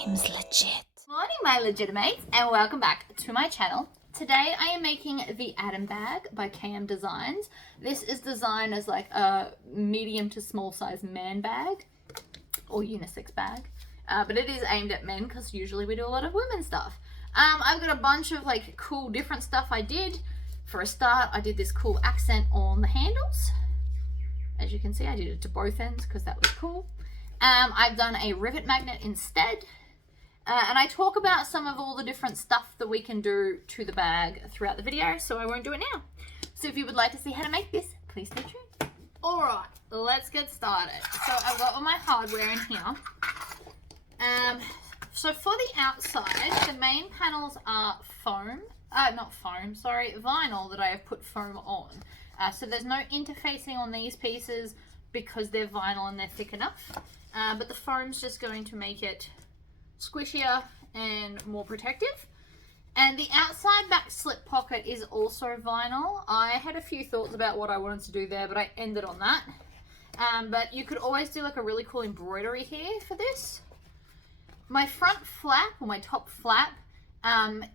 seems legit. Morning, my legitimates, and welcome back to my channel. Today I am making the Atom Bag by KM Designs. This is designed as like a medium to small size man bag or unisex bag, but it is aimed at men because usually we do a lot of women's stuff. I've got a bunch of like cool different stuff I did. For a start, I did this cool accent on the handles. As you can see, I did it to both ends because that was cool. I've done a rivet magnet instead. And I talk about some of all the different stuff that we can do to the bag throughout the video, so I won't do it now. So if you would like to see how to make this, please stay tuned. Alright, let's get started. So I've got all my hardware in here. So for the outside, the main panels are vinyl that I have put foam on. So there's no interfacing on these pieces because they're vinyl and they're thick enough. But the foam's just going to make it squishier and more protective. And the outside back slip pocket is also vinyl. I had a few thoughts about what I wanted to do there, but I ended on that. But you could always do like a really cool embroidery here for this. My front flap, or my top flap,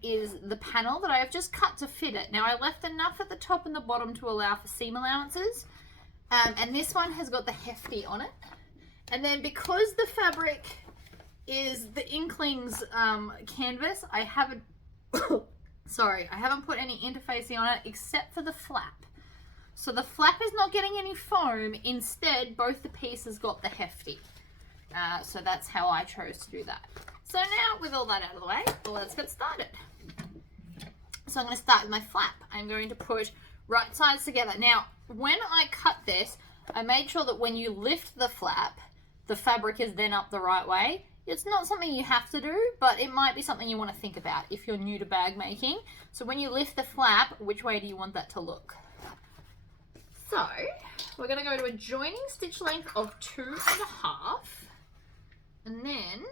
is the panel that I have just cut to fit it. Now I left enough at the top and the bottom to allow for seam allowances. And this one has got the hefty on it. And then because the fabric is the Inklings canvas, I haven't I haven't put any interfacing on it except for the flap. So the flap is not getting any foam. Instead, both the pieces got the hefty. So that's how I chose to do that. So now, with all that out of the way, let's get started. So I'm going to start with my flap. I'm going to put right sides together. Now, when I cut this, I made sure that when you lift the flap, the fabric is then up the right way. It's not something you have to do, but it might be something you want to think about if you're new to bag making. So when you lift the flap, which way do you want that to look? So we're going to go to a joining stitch length of 2.5. And then,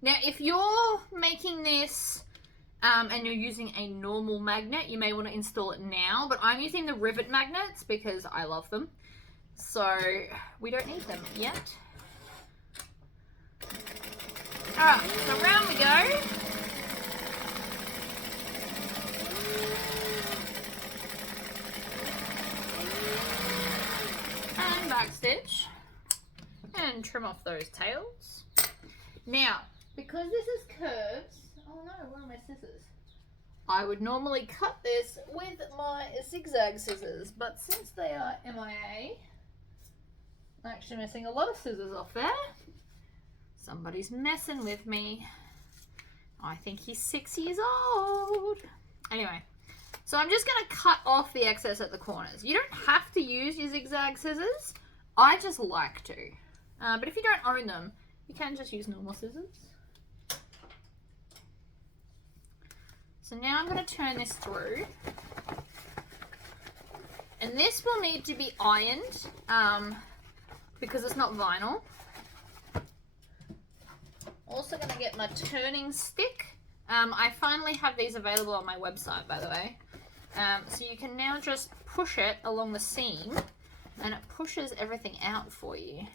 now if you're making this and you're using a normal magnet, you may want to install it now, but I'm using the Rivet magnets because I love them. So we don't need them yet. Alright, so round we go. And back stitch. And trim off those tails. Now, because this is curves, oh no, where are my scissors? I would normally cut this with my zigzag scissors, but since they are MIA, I'm actually missing a lot of scissors off there. Somebody's messing with me. I think he's 6 years old. Anyway, so I'm just going to cut off the excess at the corners. You don't have to use your zigzag scissors. I just like to. But if you don't own them, you can just use normal scissors. So now I'm going to turn this through. And this will need to be ironed because it's not vinyl. Also going to get my turning stick. I finally have these available on my website, by the way. So you can now just push it along the seam and it pushes everything out for you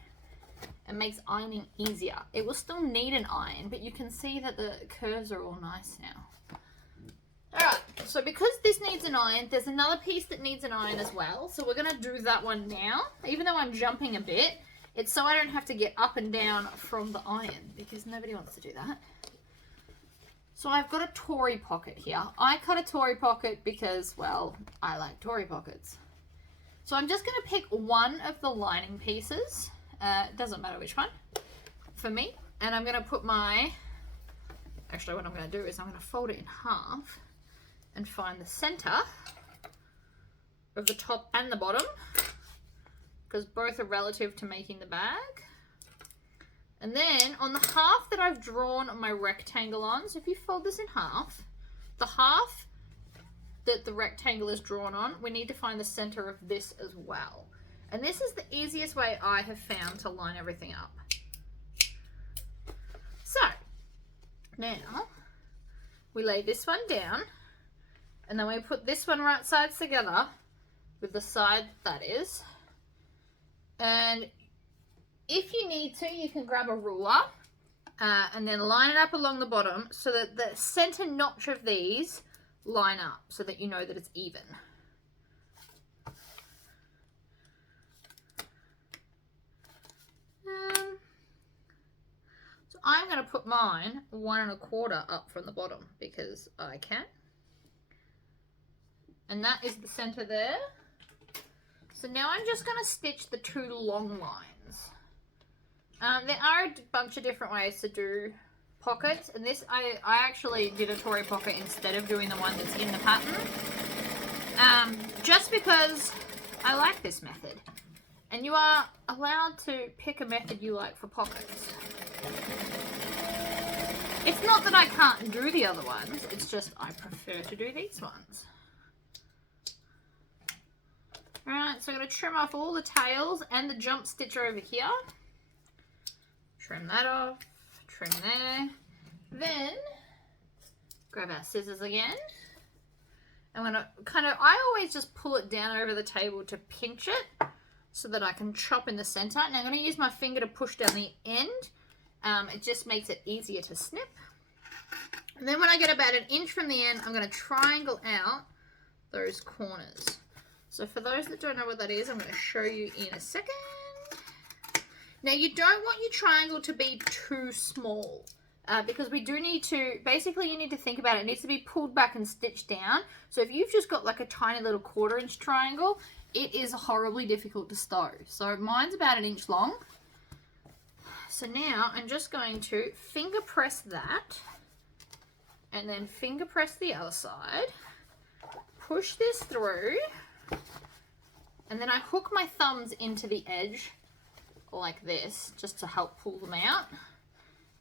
and makes ironing easier. It will still need an iron, but you can see that the curves are all nice now. Alright, so because this needs an iron, there's another piece that needs an iron as well. So we're going to do that one now. Even though I'm jumping a bit, it's so I don't have to get up and down from the iron because nobody wants to do that. So I've got a Tory Pocket here. I cut a Tory Pocket because, well, I like Tory Pockets. So I'm just going to pick one of the lining pieces. It doesn't matter which one for me. And I'm going to put my, actually what I'm going to do is I'm going to fold it in half and find the center of the top and the bottom because both are relative to making the bag. And then on the half that I've drawn my rectangle on, so if you fold this in half, the half that the rectangle is drawn on, we need to find the center of this as well. And this is the easiest way I have found to line everything up. So now we lay this one down and then we put this one right sides together with the side that is. And if you need to, you can grab a ruler and then line it up along the bottom so that the center notch of these line up so that you know that it's even. So I'm going to put mine 1 1/4 up from the bottom because I can. And that is the center there. So now I'm just going to stitch the 2 long lines. There are a bunch of different ways to do pockets, and this I actually did a Tory Pocket instead of doing the one that's in the pattern, just because I like this method. And you are allowed to pick a method you like for pockets. It's not that I can't do the other ones, it's just I prefer to do these ones. Alright, so I'm going to trim off all the tails and the jump stitch over here. Trim that off, trim there. Then, grab our scissors again. I'm going to I always just pull it down over the table to pinch it so that I can chop in the center. Now I'm going to use my finger to push down the end. It just makes it easier to snip. And then when I get about 1 inch from the end, I'm going to triangle out those corners. So for those that don't know what that is, I'm going to show you in a second. Now you don't want your triangle to be too small because we do need to, basically you need to think about it. It needs to be pulled back and stitched down. So if you've just got like a tiny little 1/4 inch triangle, it is horribly difficult to sew. So mine's about 1 inch long. So now I'm just going to finger press that and then finger press the other side. Push this through. And then I hook my thumbs into the edge like this, just to help pull them out.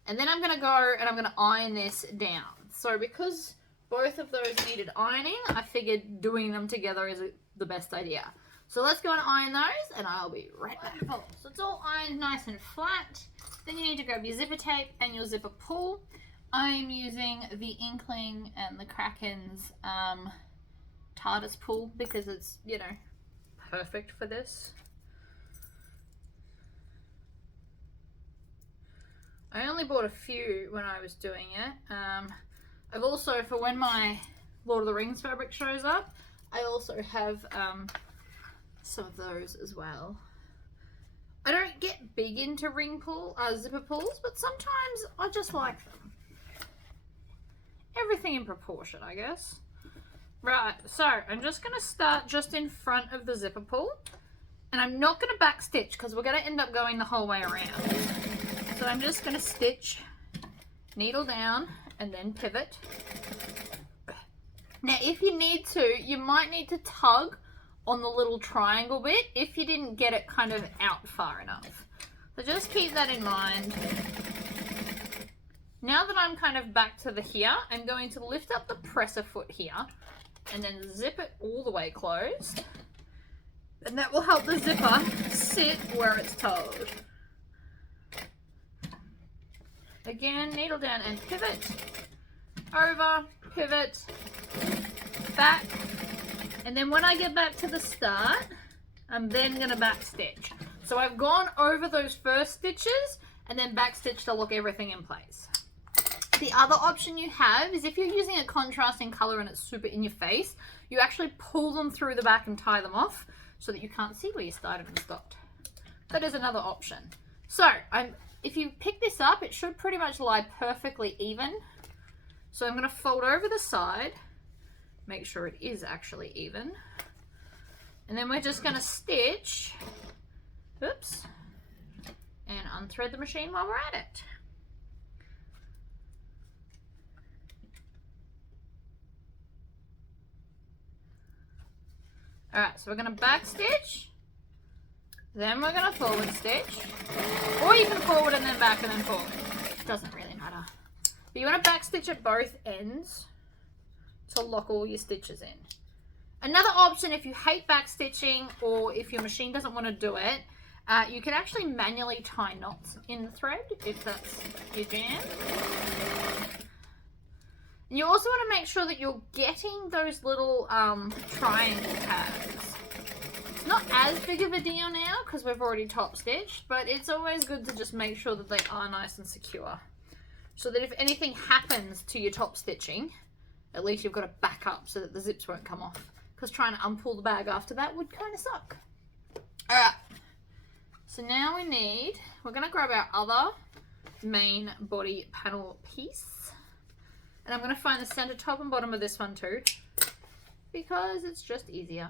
And then I'm going to go and I'm going to iron this down. So because both of those needed ironing, I figured doing them together is the best idea. So let's go and iron those and I'll be right back. So it's all ironed nice and flat. Then you need to grab your zipper tape and your zipper pull. I'm using the Inkling and the Kraken's TARDIS pull because it's, you know, perfect for this. I only bought a few when I was doing it. I've also, for when my Lord of the Rings fabric shows up, I also have some of those as well. I don't get big into zipper pulls, but sometimes I just like them. Everything in proportion, I guess. Right, so I'm just going to start just in front of the zipper pull, and I'm not going to back stitch because we're going to end up going the whole way around. So I'm just going to stitch, needle down, and then pivot. Now if you need to, you might need to tug on the little triangle bit if you didn't get it kind of out far enough. So just keep that in mind. Now that I'm kind of back to the here, I'm going to lift up the presser foot here and then zip it all the way closed. And that will help the zipper sit where it's told. Again, needle down and pivot, over, pivot, back. And then when I get back to the start, I'm then going to back stitch. So I've gone over those first stitches and then back stitch to lock everything in place. The other option you have is if you're using a contrasting color and it's super in your face, you actually pull them through the back and tie them off so that you can't see where you started and stopped. That is another option. So if you pick this up, it should pretty much lie perfectly even. So I'm going to fold over the side, make sure it is actually even. And then we're just going to stitch, oops, and unthread the machine while we're at it. Alright, so we're going to back stitch, then we're going to forward stitch, or you can forward and then back and then forward. It doesn't really matter. But you want to back stitch at both ends to lock all your stitches in. Another option, if you hate back stitching or if your machine doesn't want to do it, you can actually manually tie knots in the thread if that's your jam. And you also want to make sure that you're getting those little triangle tabs. It's not as big of a deal now because we've already top stitched, but it's always good to just make sure that they are nice and secure. so that if anything happens to your top stitching, at least you've got a backup so that the zips won't come off. Because trying to unpull the bag after that would kind of suck. Alright, so now we're going to grab our other main body panel piece. And I'm going to find the center, top and bottom of this one too, because it's just easier.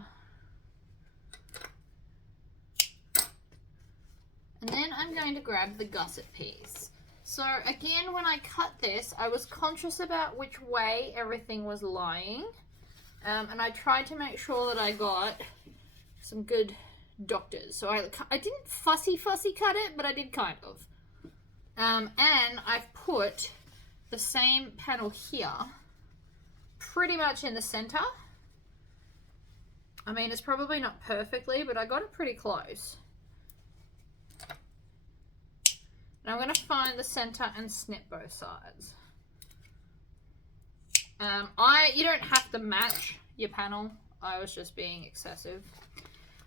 And then I'm going to grab the gusset piece. So again, when I cut this, I was conscious about which way everything was lying. And I tried to make sure that I got some good doctors. So I didn't fussy cut it, but I did kind of. And I've put the same panel here pretty much in the center. I mean, it's probably not perfectly, but I got it pretty close. And I'm going to find the center and snip both sides. You don't have to match your panel. I was just being excessive.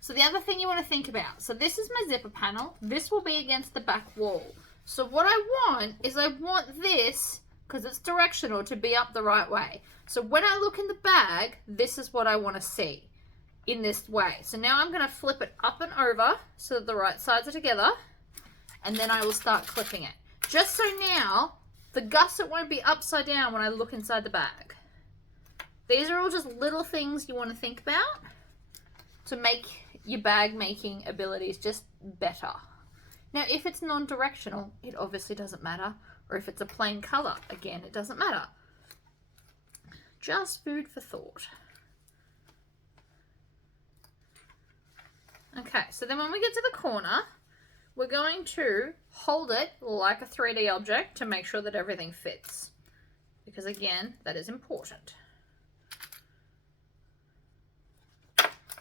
So the other thing you want to think about. So this is my zipper panel. This will be against the back wall. So what I want is I want this, because it's directional, to be up the right way. So when I look in the bag, this is what I want to see in this way. So now I'm going to flip it up and over so that the right sides are together. And then I will start clipping it. Just so now, the gusset won't be upside down when I look inside the bag. These are all just little things you want to think about to make your bag making abilities just better. Now, if it's non-directional, it obviously doesn't matter. Or if it's a plain color, again, it doesn't matter. Just food for thought. Okay, so then when we get to the corner, we're going to hold it like a 3D object to make sure that everything fits. Because again, that is important.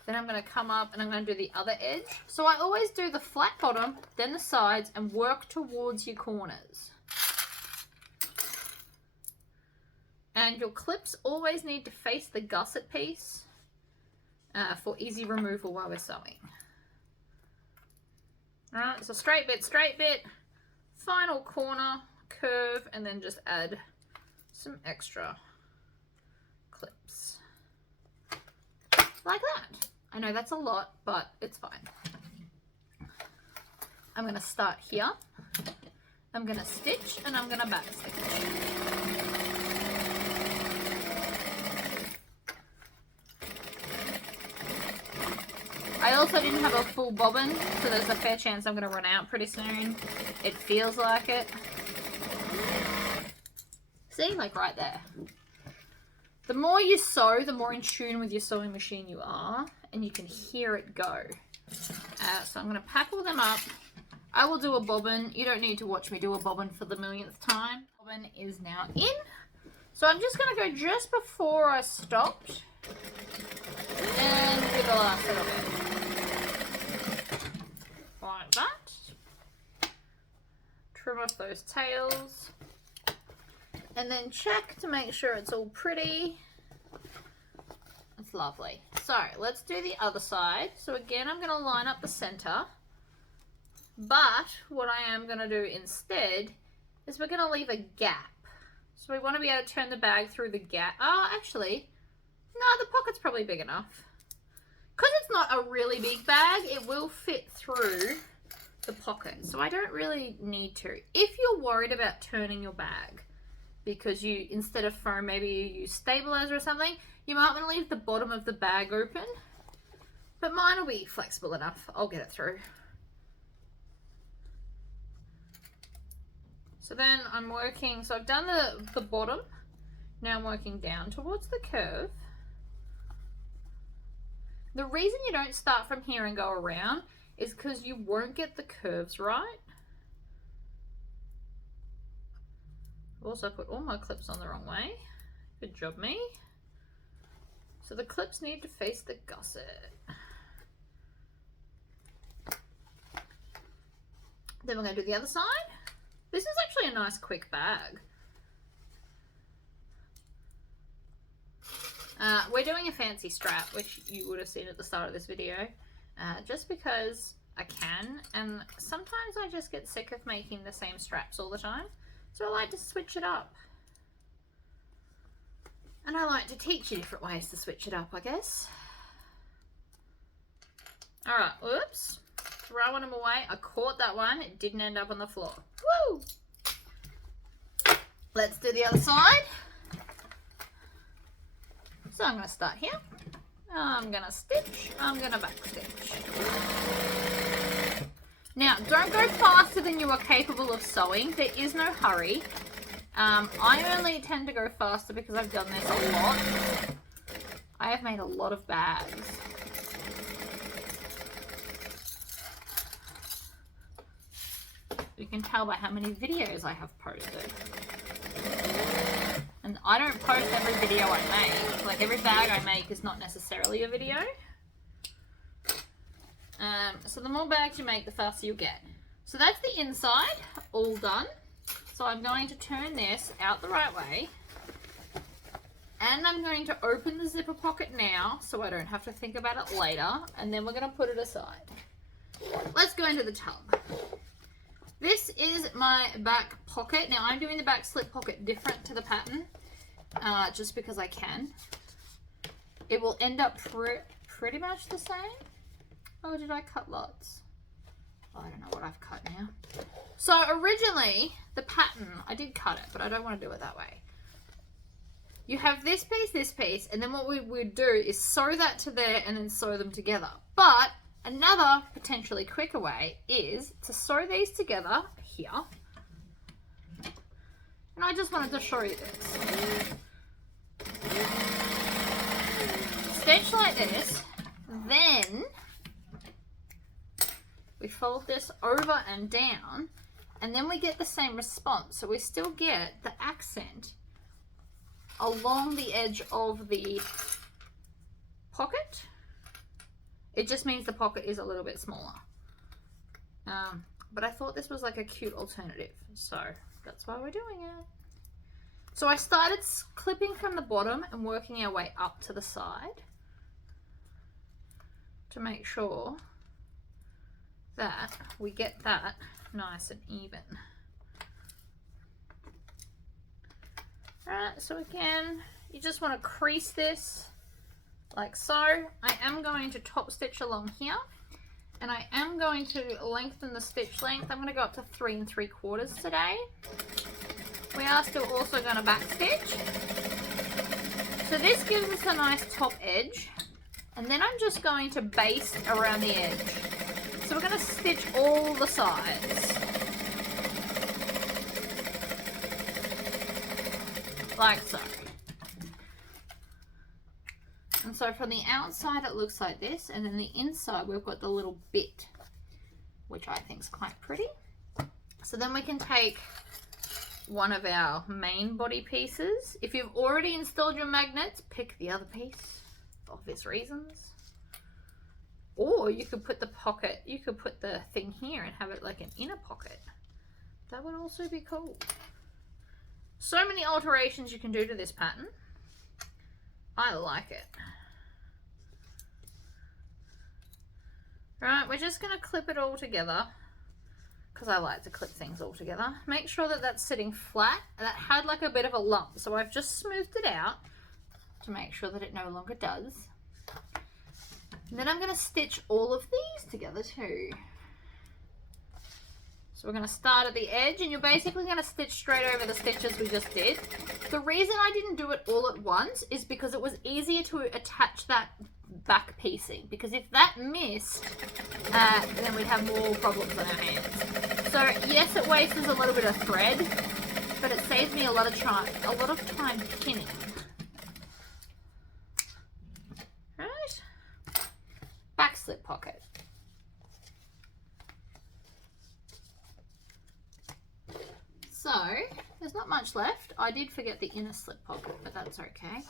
Then I'm going to come up and I'm going to do the other edge. So I always do the flat bottom, then the sides, and work towards your corners. And your clips always need to face the gusset piece for easy removal while we're sewing. Alright, so straight bit, final corner, curve, and then just add some extra clips. Like that. I know that's a lot, but it's fine. I'm going to start here. I'm going to stitch, and I'm going to back stitch. I also didn't have a full bobbin, so there's a fair chance I'm going to run out pretty soon. It feels like it. See, like right there. The more you sew, the more in tune with your sewing machine you are, and you can hear it go. So I'm going to pack all them up. I will do a bobbin. You don't need to watch me do a bobbin for the millionth time. Bobbin is now in. So I'm just going to go just before I stopped and do the last little bit. Like that. Trim off those tails. And then check to make sure it's all pretty. It's lovely. So let's do the other side. So again, I'm going to line up the center. But what I am going to do instead is we're going to leave a gap. So we want to be able to turn the bag through the gap. Oh, actually, no, the pocket's probably big enough. Because it's not a really big bag, it will fit through the pocket. So I don't really need to. If you're worried about turning your bag, because you, instead of foam, maybe you use stabilizer or something, you might want to leave the bottom of the bag open. But mine will be flexible enough. I'll get it through. So then I'm working, so I've done the bottom. Now I'm working down towards the curve. The reason you don't start from here and go around is because you won't get the curves right. I've also put all my clips on the wrong way. Good job, me. So the clips need to face the gusset. Then we're going to do the other side. This is actually a nice quick bag. We're doing a fancy strap, which you would have seen at the start of this video, just because I can, and sometimes I just get sick of making the same straps all the time. So I like to switch it up. And I like to teach you different ways to switch it up, I guess. Alright, oops. Throwing them away. I caught that one. It didn't end up on the floor. Woo! Let's do the other side. So I'm going to start here. I'm going to stitch. I'm going to back stitch. Now, don't go faster than you are capable of sewing. There is no hurry. I only tend to go faster because I've done this a lot. I have made a lot of bags. You can tell by how many videos I have posted. And I don't post every video I make. Like, every bag I make is not necessarily a video. So the more bags you make, the faster you get. So that's the inside, all done. So I'm going to turn this out the right way. And I'm going to open the zipper pocket now so I don't have to think about it later. And then we're going to put it aside. Let's go into the tub. This is my back pocket. Now I'm doing the back slip pocket different to the pattern. Just because I can. It will end up pretty much the same. Oh, did I cut lots? Oh, I don't know what I've cut now. So originally, the pattern, I did cut it, but I don't want to do it that way. You have this piece, and then what we would do is sew that to there and then sew them together. But another potentially quicker way is to sew these together here. And I just wanted to show you this. Stitch like this, then we fold this over and down, and then we get the same response. So we still get the accent along the edge of the pocket. It just means the pocket is a little bit smaller. But I thought this was like a cute alternative, so that's why we're doing it. So I started clipping from the bottom and working our way up to the side to make sure that we get that nice and even. Alright, so again, you just want to crease this like so. I am going to top stitch along here, and I am going to lengthen the stitch length. I'm going to go up to 3 3/4 today. We are still also going to back stitch. So this gives us a nice top edge, and then I'm just going to baste around the edge. So we're going to stitch all the sides. Like so. And so from the outside it looks like this, and then the inside we've got the little bit, which I think is quite pretty. So then we can take one of our main body pieces. If you've already installed your magnets, pick the other piece for obvious reasons. Or you could put the pocket, you could put the thing here and have it like an inner pocket. That would also be cool. So many alterations you can do to this pattern. I like it. Right, we're just going to clip it all together because I like to clip things all together. Make sure that that's sitting flat. That had like a bit of a lump, so I've just smoothed it out to make sure that it no longer does. And then I'm going to stitch all of these together too. So we're going to start at the edge, and you're basically going to stitch straight over the stitches we just did. The reason I didn't do it all at once is because it was easier to attach that back piecing, because if that missed, then we'd have more problems on our hands. So yes, it wastes a little bit of thread, but it saves me a lot of time pinning. Right? Back slip pocket. So, there's not much left. I did forget the inner slip pocket, but that's okay.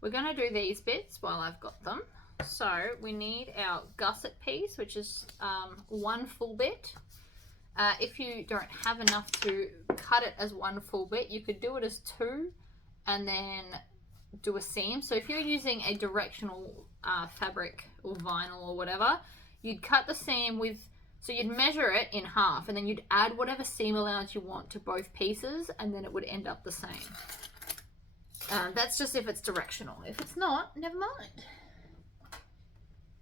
We're going to do these bits while I've got them. So, we need our gusset piece, which is one full bit. If you don't have enough to cut it as one full bit, you could do it as two and then do a seam. So if you're using a directional fabric or vinyl or whatever, you'd cut the seam with, so you'd measure it in half, and then you'd add whatever seam allowance you want to both pieces, and then it would end up the same. That's just if it's directional. If it's not, never mind.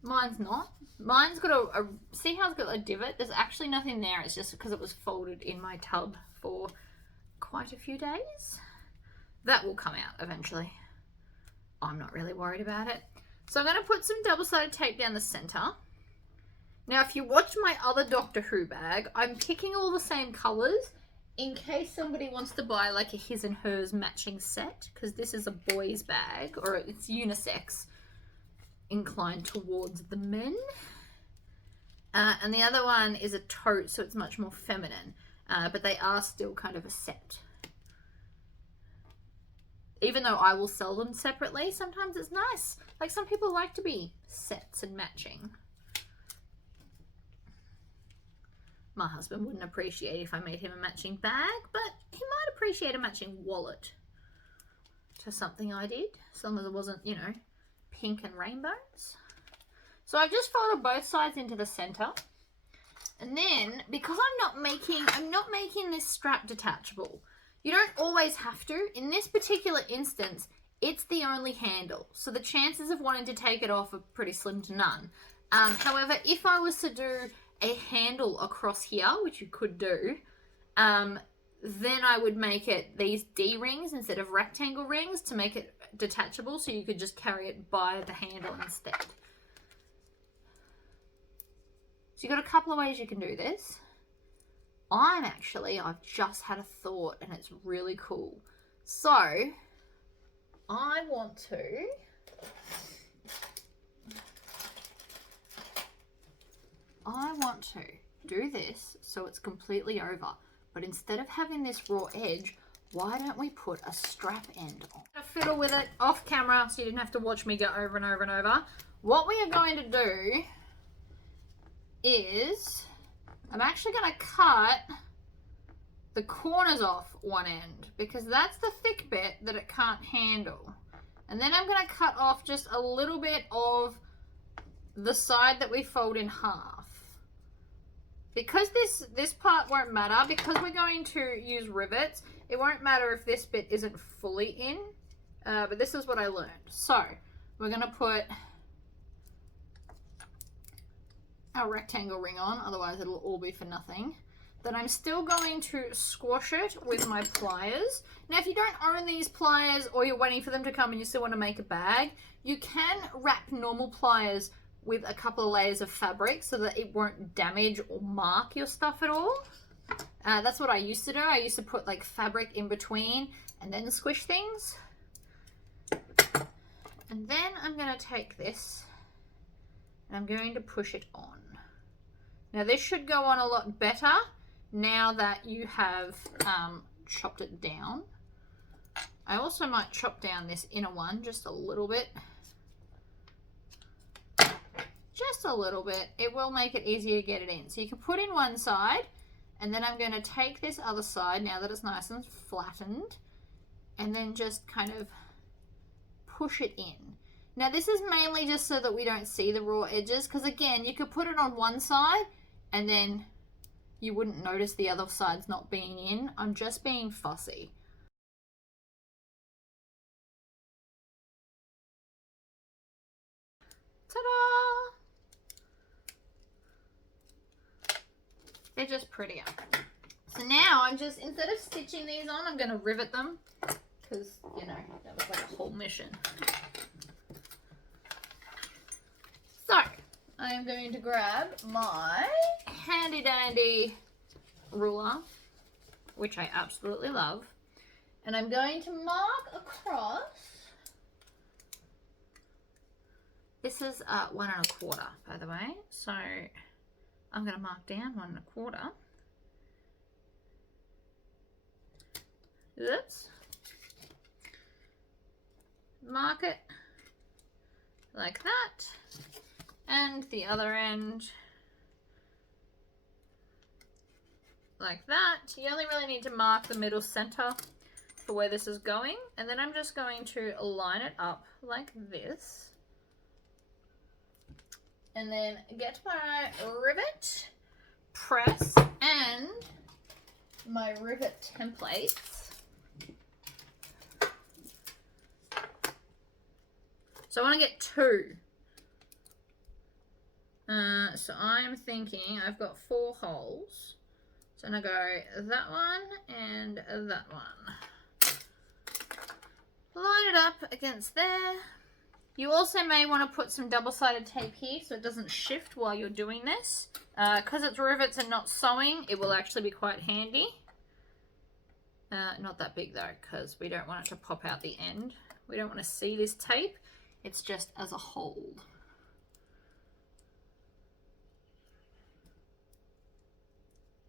Mine's not. Mine's got a see how it's got a divot? There's actually nothing there. It's just because it was folded in my tub for quite a few days. That will come out eventually. I'm not really worried about it. So I'm going to put some double-sided tape down the center. Now, if you watch my other Doctor Who bag, I'm picking all the same colors in case somebody wants to buy like a his and hers matching set, because this is a boys bag, or it's unisex, inclined towards the men. And the other one is a tote, so it's much more feminine, but they are still kind of a set. Even though I will sell them separately, sometimes it's nice. Like, some people like to be sets and matching. My husband wouldn't appreciate if I made him a matching bag, but he might appreciate a matching wallet to something I did, as long as it wasn't, you know, pink and rainbows. So I've just folded both sides into the center. And then, because I'm not making this strap detachable. You don't always have to. In this particular instance, it's the only handle. So the chances of wanting to take it off are pretty slim to none. However, if I was to do a handle across here, which you could do, then I would make it these D-rings instead of rectangle rings to make it detachable, so you could just carry it by the handle instead. So you've got a couple of ways you can do this. I've just had a thought, and it's really cool. So I want to do this so it's completely over, but instead of having this raw edge, why don't we put a strap end on? I fiddle with it off camera so you didn't have to watch me go over and over and over. What we are going to do is I'm actually going to cut the corners off one end, because that's the thick bit that it can't handle. And then I'm going to cut off just a little bit of the side that we fold in half. Because this part won't matter, because we're going to use rivets, it won't matter if this bit isn't fully in, but this is what I learned. So we're going to put our rectangle ring on, otherwise it'll all be for nothing. Then I'm still going to squash it with my pliers. Now, if you don't own these pliers, or you're waiting for them to come and you still want to make a bag, you can wrap normal pliers with a couple of layers of fabric so that it won't damage or mark your stuff at all. That's what I used to do. I used to put like fabric in between and then squish things. And then I'm going to take this and I'm going to push it on. Now this should go on a lot better now that you have chopped it down. I also might chop down this inner one just a little bit. Just a little bit. It will make it easier to get it in. So you can put in one side, and then I'm going to take this other side now that it's nice and flattened, and then just kind of push it in. Now this is mainly just so that we don't see the raw edges, because again, you could put it on one side and then you wouldn't notice the other side's not being in. I'm just being fussy. Ta-da! They're just prettier. So now I'm just, instead of stitching these on, I'm going to rivet them, because, you know, that was like a whole mission. So I am going to grab my handy dandy ruler, which I absolutely love, and I'm going to mark across. This is 1 1/4, by the way, so I'm going to mark down 1 1/4. Oops. Mark it like that, and the other end like that. You only really need to mark the middle center for where this is going, and then I'm just going to line it up like this. and then get my rivet press and my rivet templates. So I want to get 2. So I'm thinking I've got 4 holes. So I'm going to go that one and that one. Line it up against there. You also may want to put some double-sided tape here so it doesn't shift while you're doing this. Because it's rivets and not sewing, it will actually be quite handy. Not that big though, because we don't want it to pop out the end. We don't want to see this tape. It's just as a hold.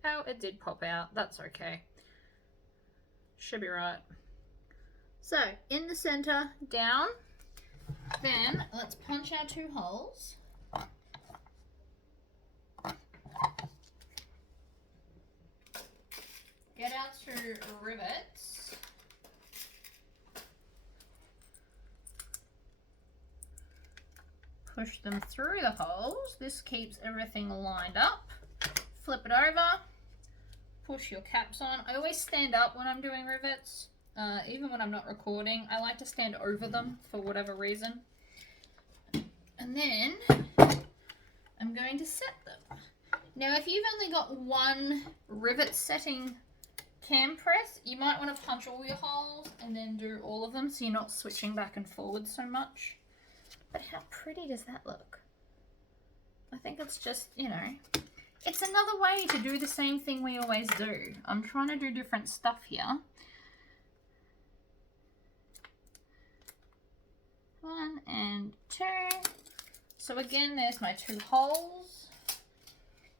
Oh, it did pop out. That's okay. Should be right. So, in the center, down. Then, let's punch our 2 holes. Get our 2 rivets. Push them through the holes. This keeps everything lined up. Flip it over. Push your caps on. I always stand up when I'm doing rivets. Even when I'm not recording, I like to stand over them for whatever reason. And then I'm going to set them. Now, if you've only got 1 rivet setting cam press, you might want to punch all your holes and then do all of them so you're not switching back and forward so much. But how pretty does that look? I think it's just, you know, it's another way to do the same thing we always do. I'm trying to do different stuff here. 1 and 2. So again, there's my 2 holes.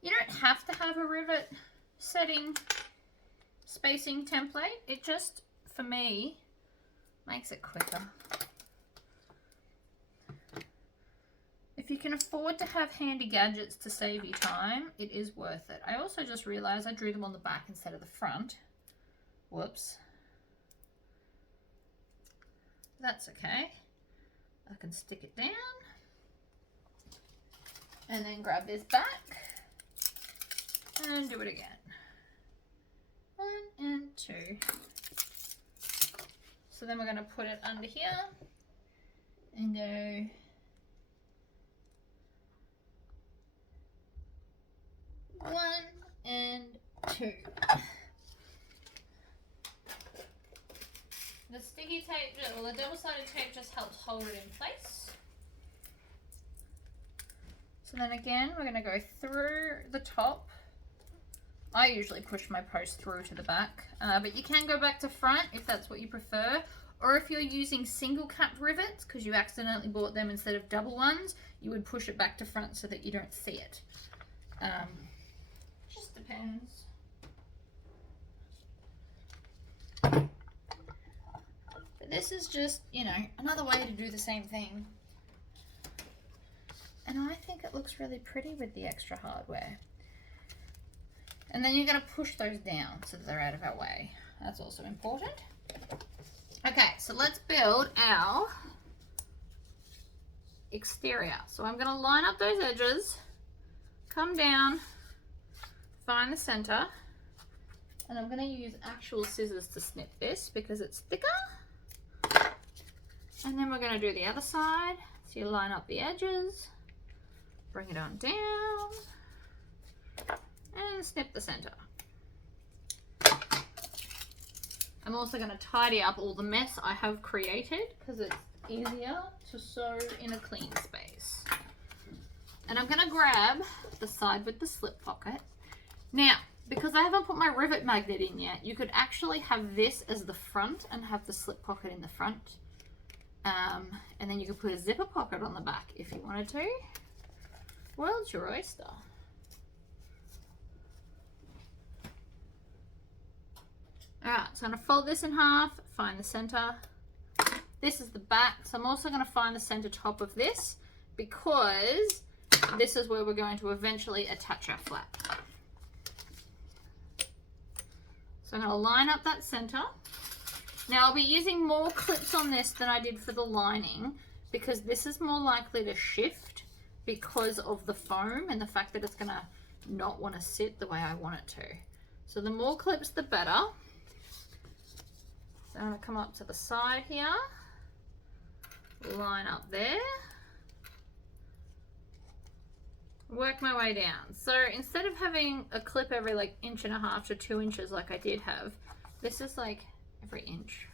You don't have to have a rivet setting spacing template. It just, for me, makes it quicker. If you can afford to have handy gadgets to save you time, it is worth it. I also just realized I drew them on the back instead of the front. Whoops. That's okay. I can stick it down and then grab this back and do it again. 1 and 2. So then we're going to put it under here and go 1 and 2. The sticky tape, or the double-sided tape, just helps hold it in place. So then again, we're going to go through the top. I usually push my post through to the back, but you can go back to front if that's what you prefer. Or if you're using single capped rivets, because you accidentally bought them instead of double ones, you would push it back to front so that you don't see it. Just depends. This is just, you know, another way to do the same thing. And I think it looks really pretty with the extra hardware. And then you're going to push those down so that they're out of our way. That's also important. Okay, so let's build our exterior. So I'm going to line up those edges, come down, find the center, and I'm going to use actual scissors to snip this because it's thicker. And then we're going to do the other side. So you line up the edges, bring it on down, and snip the center. I'm also going to tidy up all the mess I have created because it's easier to sew in a clean space. And I'm going to grab the side with the slip pocket. Now, because I haven't put my rivet magnet in yet, you could actually have this as the front and have the slip pocket in the front. And then you could put a zipper pocket on the back if you wanted to. World's your oyster. Alright, so I'm going to fold this in half, find the center. This is the back, so I'm also going to find the center top of this because this is where we're going to eventually attach our flap. So I'm going to line up that center. Now I'll be using more clips on this than I did for the lining because this is more likely to shift because of the foam and the fact that it's gonna not want to sit the way I want it to. So the more clips, the better. So I'm gonna come up to the side here, line up there, work my way down. So instead of having a clip every like 1.5 to 2 inches like I did have, this is like every inch.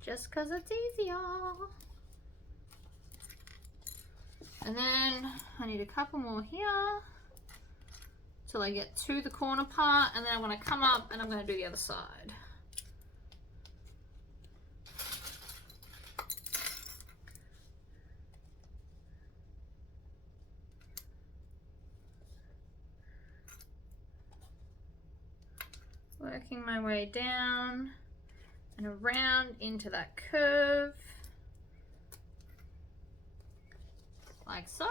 Just because it's easier. And then I need a couple more here till I get to the corner part, and then I'm going to come up and I'm going to do the other side. Working my way down and around into that curve, like so.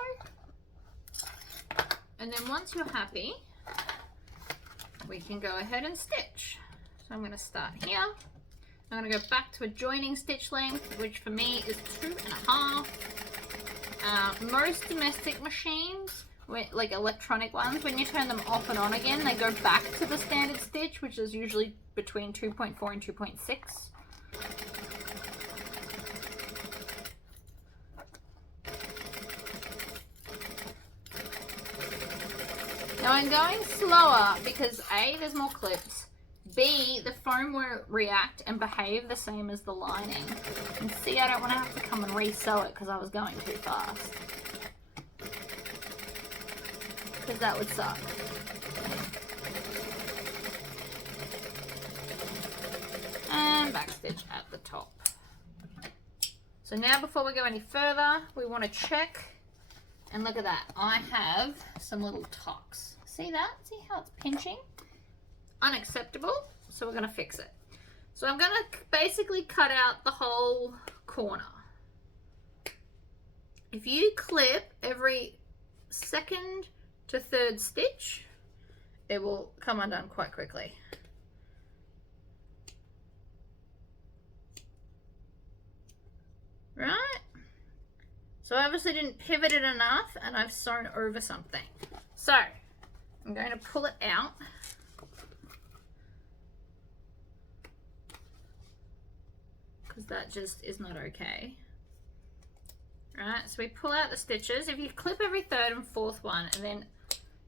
And then once you're happy, we can go ahead and stitch. So I'm going to start here. I'm going to go back to a joining stitch length, which for me is 2.5. Most domestic machines, like electronic ones, when you turn them off and on again, they go back to the standard stitch, which is usually between 2.4 and 2.6. Now I'm going slower because A, there's more clips, B, the foam will react and behave the same as the lining, and C, I don't want to have to come and re-sew it because I was going too fast. Because that would suck. And backstitch at the top. So now before we go any further, we want to check, and look at that, I have some little tucks. See that? See how it's pinching? Unacceptable, so we're going to fix it. So I'm going to basically cut out the whole corner. If you clip every 2nd to 3rd stitch, it will come undone quite quickly. Right? So I obviously didn't pivot it enough and I've sewn over something. So I'm going to pull it out. Because that just is not okay. Right, so we pull out the stitches. If you clip every 3rd and 4th one, and then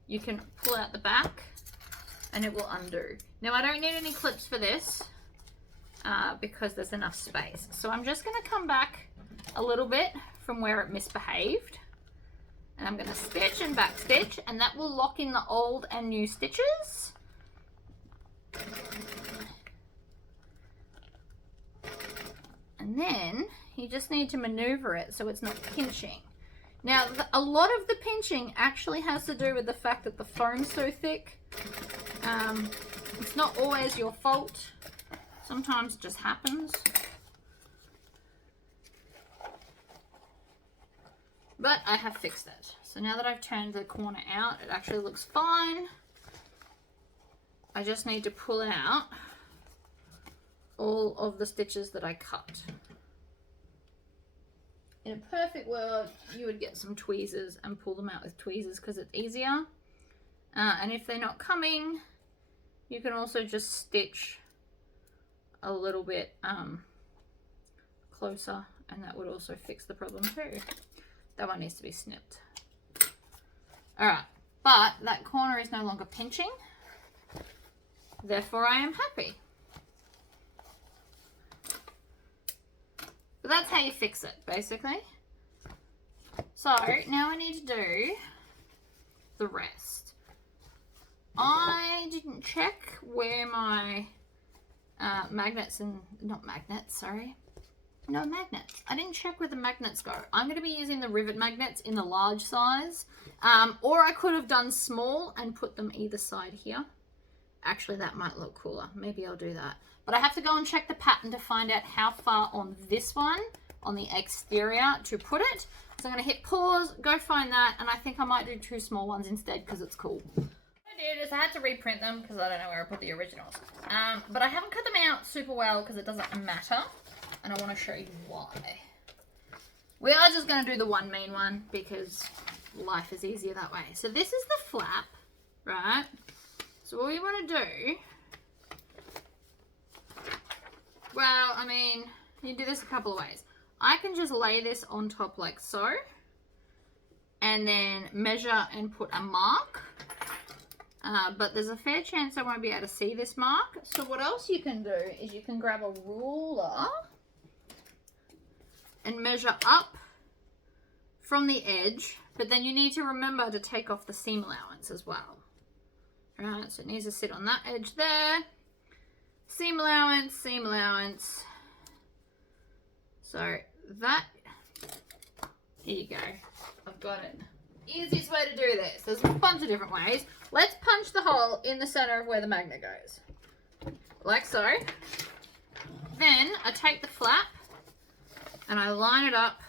you can pull out the back and it will undo. Now I don't need any clips for this because there's enough space. So I'm just going to come back a little bit from where it misbehaved. And I'm going to stitch and back stitch, and that will lock in the old and new stitches. And then you just need to maneuver it so it's not pinching. Now, a lot of the pinching actually has to do with the fact that the foam's so thick. It's not always your fault. Sometimes it just happens. But I have fixed it. So now that I've turned the corner out, it actually looks fine. I just need to pull out all of the stitches that I cut. In a perfect world, you would get some tweezers and pull them out with tweezers because it's easier. And if they're not coming, you can also just stitch a little bit closer, and that would also fix the problem too. That one needs to be snipped. Alright, but that corner is no longer pinching. Therefore, I am happy. But that's how you fix it, basically. So, now I need to do the rest. I didn't check where my magnets and... not magnets, sorry. No, magnets. I didn't check where the magnets go. I'm going to be using the Rivet magnets in the large size. Or I could have done small and put them either side here. Actually, that might look cooler. Maybe I'll do that. But I have to go and check the pattern to find out how far on this one, on the exterior, to put it. So I'm going to hit pause, go find that, and I think I might do 2 small ones instead because it's cool. What I did is I had to reprint them because I don't know where I put the originals. But I haven't cut them out super well because it doesn't matter. And I want to show you why. We are just going to do the one main one because life is easier that way. So this is the flap, right? So what we want to do, well, I mean, you do this a couple of ways. I can just lay this on top like so, and then measure and put a mark. But there's a fair chance I won't be able to see this mark. So what else you can do is you can grab a ruler and measure up from the edge, but then you need to remember to take off the seam allowance as well. Right, so it needs to sit on that edge there. Seam allowance, seam allowance. So that, here you go. I've got it. Easiest way to do this. There's a bunch of different ways. Let's punch the hole in the center of where the magnet goes. Like so. Then I take the flap and I line it up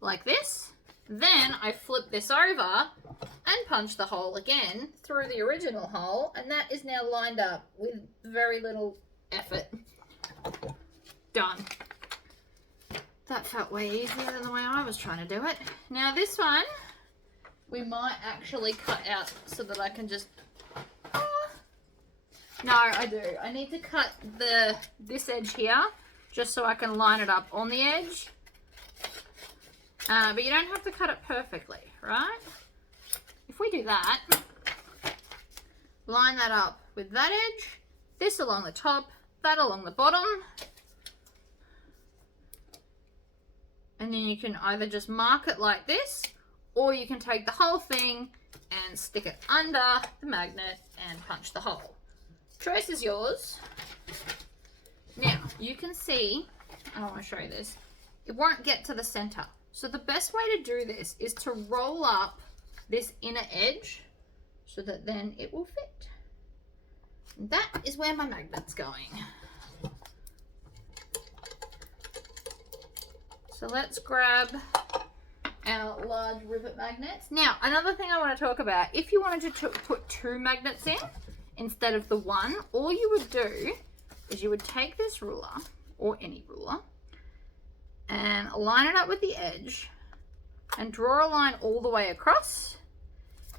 like this. Then I flip this over and punch the hole again through the original hole, and that is now lined up with very little effort. Done. That felt way easier than the way I was trying to do it. Now this one, we might actually cut out so that I can just... No, I do. I need to cut this edge here just so I can line it up on the edge. But you don't have to cut it perfectly, right? If we do that, line that up with that edge, this along the top, that along the bottom, and then you can either just mark it like this, or you can take the whole thing and stick it under the magnet and punch the hole. Choice is yours. Now, you can see, I want to show you this, it won't get to the center. So the best way to do this is to roll up this inner edge so that then it will fit. And that is where my magnet's going. So let's grab our large rivet magnets. Now, another thing I want to talk about, if you wanted to put 2 magnets in instead of the one, all you would do is you would take this ruler, or any ruler, and line it up with the edge and draw a line all the way across,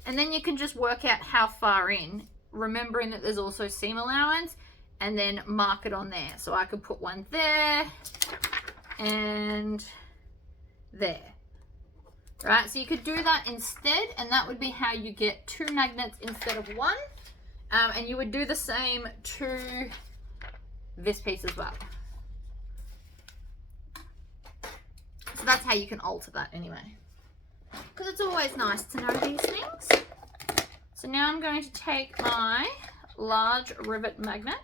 and then you can just work out how far in, remembering that there's also seam allowance, and then mark it on there. So I could put one there and there, right? So you could do that instead, and that would be how you get 2 magnets instead of 1. And you would do the same to this piece as well. So that's how you can alter that anyway. Because it's always nice to know these things. So now I'm going to take my large rivet magnet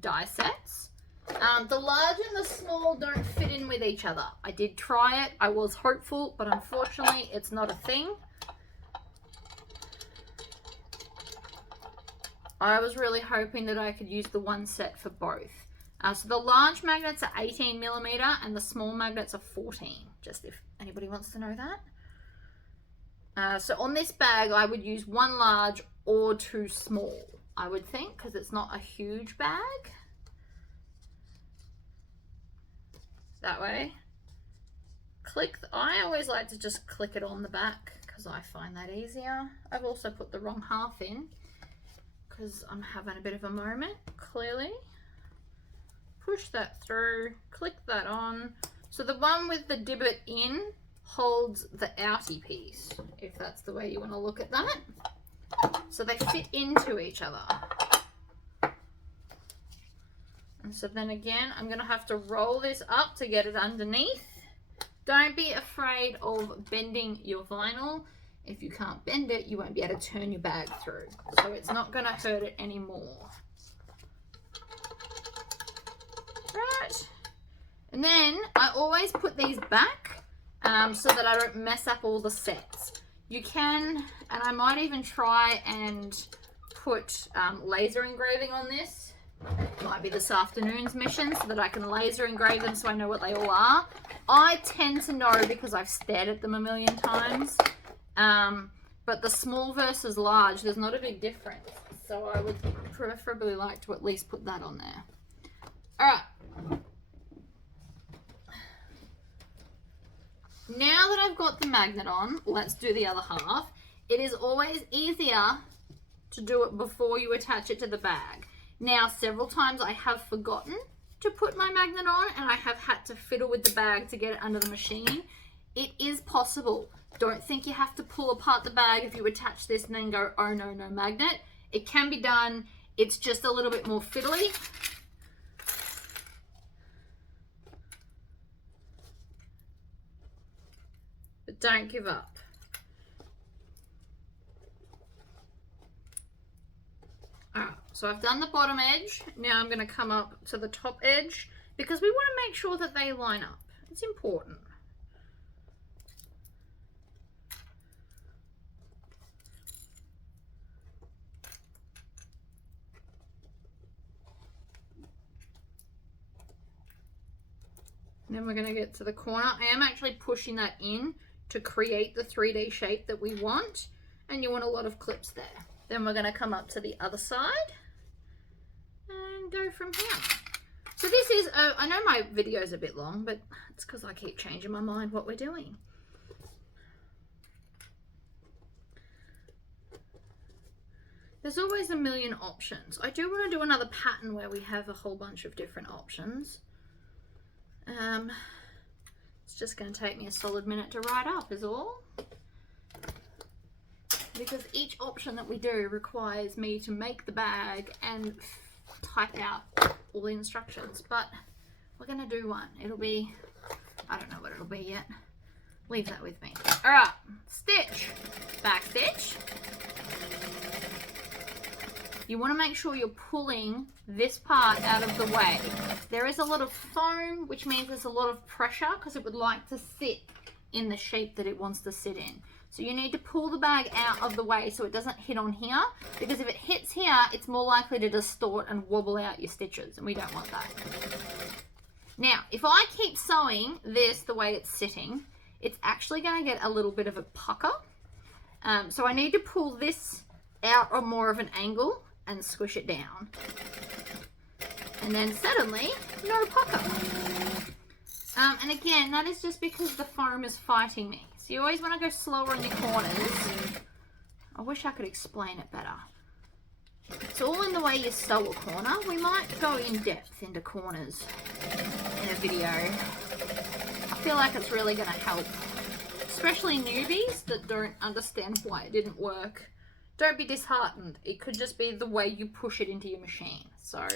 die sets. The large and the small don't fit in with each other. I did try it. I was hopeful, but unfortunately it's not a thing. I was really hoping that I could use the one set for both. So the large magnets are 18mm and the small magnets are 14, just if anybody wants to know that. So on this bag, I would use 1 large or 2 small, I would think, because it's not a huge bag. That way. I always like to just click it on the back because I find that easier. I've also put the wrong half in because I'm having a bit of a moment, clearly. Push that through, click that on. So the one with the divot in holds the outie piece, if that's the way you want to look at that. So they fit into each other. And so then again, I'm going to have to roll this up to get it underneath. Don't be afraid of bending your vinyl. If you can't bend it, you won't be able to turn your bag through. So it's not going to hurt it anymore. Right. And then I always put these back so that I don't mess up all the sets. You can, and I might even try and put laser engraving on this. Might be this afternoon's mission so that I can laser engrave them so I know what they all are. I tend to know because I've stared at them a million times. But the small versus large, there's not a big difference. So I would preferably like to at least put that on there. All right. now that I've got the magnet on, let's do the other half. It is always easier to do it before you attach it to the bag. Now, several times I have forgotten to put my magnet on and I have had to fiddle with the bag to get it under the machine. It is possible. Don't think you have to pull apart the bag if you attach this and then go, oh no, no magnet. It can be done. It's just a little bit more fiddly. But don't give up. Alright, so I've done the bottom edge. Now I'm going to come up to the top edge because we want to make sure that they line up. It's important. Then we're going to get to the corner. I am actually pushing that in to create the 3D shape that we want. And you want a lot of clips there. Then we're going to come up to the other side and go from here. So this is, I know my video is a bit long, but it's because I keep changing my mind what we're doing. There's always a million options. I do want to do another pattern where we have a whole bunch of different options. It's just going to take me a solid minute to write up is all. Because each option that we do requires me to make the bag and type out all the instructions. But we're going to do one. It'll be, I don't know what it'll be yet. Leave that with me. Alright, stitch, back stitch. You want to make sure you're pulling this part out of the way. There is a lot of foam, which means there's a lot of pressure because it would like to sit in the shape that it wants to sit in. So you need to pull the bag out of the way so it doesn't hit on here, because if it hits here, it's more likely to distort and wobble out your stitches, and we don't want that. Now, if I keep sewing this the way it's sitting, it's actually going to get a little bit of a pucker. So I need to pull this out on more of an angle and squish it down. And then suddenly, no pucker. And again, that is just because the foam is fighting me. So you always want to go slower in the corners. I wish I could explain it better. It's all in the way you sew a corner. We might go in depth into corners in a video. I feel like it's really going to help. Especially newbies that don't understand why it didn't work. Don't be disheartened. It could just be the way you push it into your machine. So,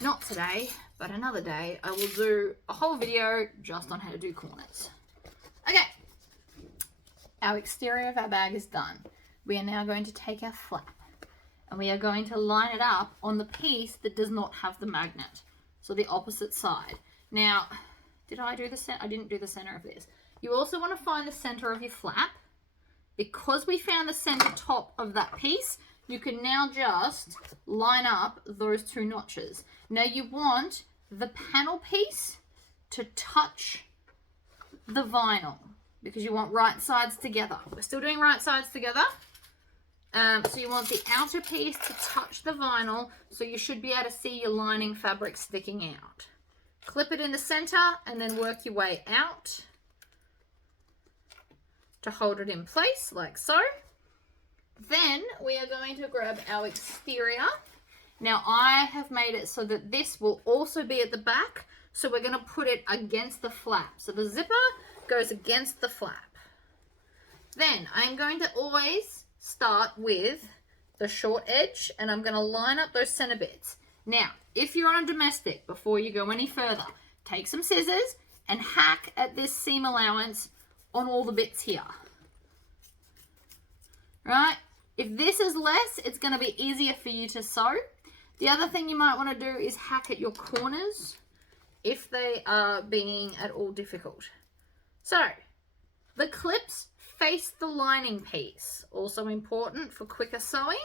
not today, but another day, I will do a whole video just on how to do corners. Okay. Our exterior of our bag is done. We are now going to take our flap and we are going to line it up on the piece that does not have the magnet. So the opposite side. Now, did I do the center? I didn't do the center of this. You also want to find the center of your flap. Because we found the center top of that piece, you can now just line up those two notches. Now you want the panel piece to touch the vinyl because you want right sides together. We're still doing right sides together. So you want the outer piece to touch the vinyl, so you should be able to see your lining fabric sticking out. Clip it in the center and then work your way out to hold it in place like so. Then we are going to grab our exterior. Now I have made it so that this will also be at the back, so we're going to put it against the flap. So the zipper goes against the flap. Then I'm going to always start with the short edge and I'm going to line up those center bits. Now, if you're on a domestic, before you go any further, take some scissors and hack at this seam allowance on all the bits here. Right? If this is less, it's going to be easier for you to sew. The other thing you might want to do is hack at your corners if they are being at all difficult. So, the clips face the lining piece. Also important for quicker sewing.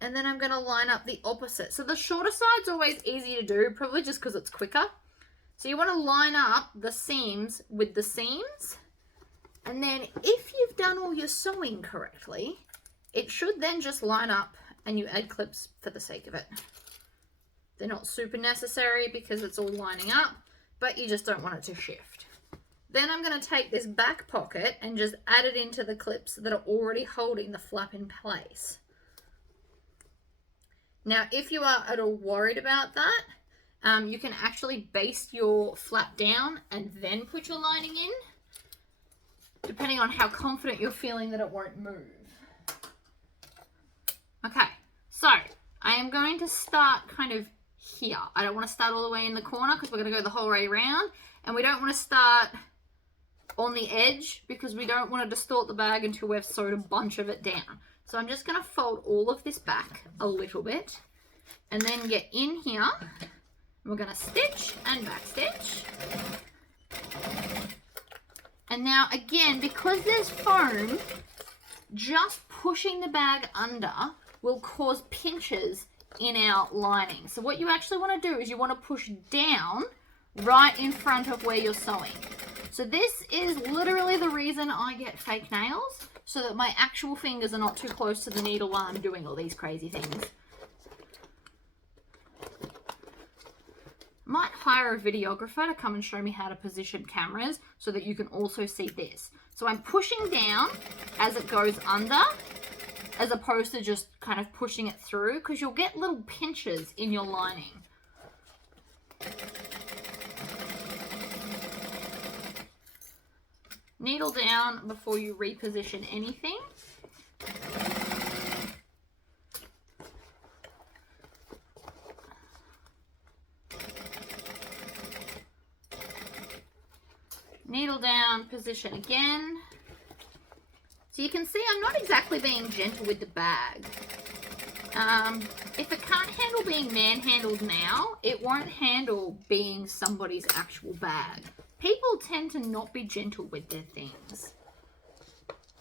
And then I'm going to line up the opposite. So the shorter side's always easy to do, probably just because it's quicker. So you want to line up the seams with the seams. And then if you've done all your sewing correctly, it should then just line up and you add clips for the sake of it. They're not super necessary because it's all lining up, but you just don't want it to shift. Then I'm going to take this back pocket and just add it into the clips that are already holding the flap in place. Now, if you are at all worried about that, you can actually baste your flap down and then put your lining in, depending on how confident you're feeling that it won't move. Okay, so I am going to start kind of here. I don't want to start all the way in the corner because we're going to go the whole way around, and we don't want to start on the edge because we don't want to distort the bag until we've sewed a bunch of it down. So I'm just going to fold all of this back a little bit and then get in here. We're going to stitch and back stitch. And now again, because there's foam, just pushing the bag under will cause pinches in our lining. So what you actually want to do is you want to push down right in front of where you're sewing. So this is literally the reason I get fake nails, so that my actual fingers are not too close to the needle while I'm doing all these crazy things. Might hire a videographer to come and show me how to position cameras so that you can also see this. So I'm pushing down as it goes under, as opposed to just kind of pushing it through, because you'll get little pinches in your lining. Needle down before you reposition anything. Needle down, position again. So you can see I'm not exactly being gentle with the bag. If it can't handle being manhandled now, it won't handle being somebody's actual bag. People tend to not be gentle with their things.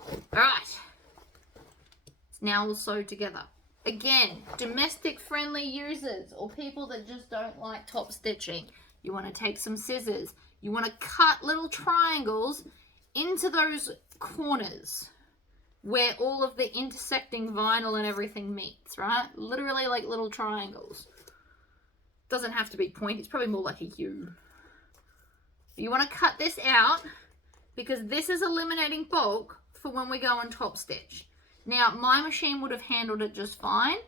All right. Now we'll sew together. Again, domestic friendly users or people that just don't like top stitching, you want to take some scissors. You want to cut little triangles into those corners where all of the intersecting vinyl and everything meets, right? Literally like little triangles. Doesn't have to be pointy, it's probably more like a U. You want to cut this out because this is eliminating bulk for when we go on top stitch. Now, my machine would have handled it just fine,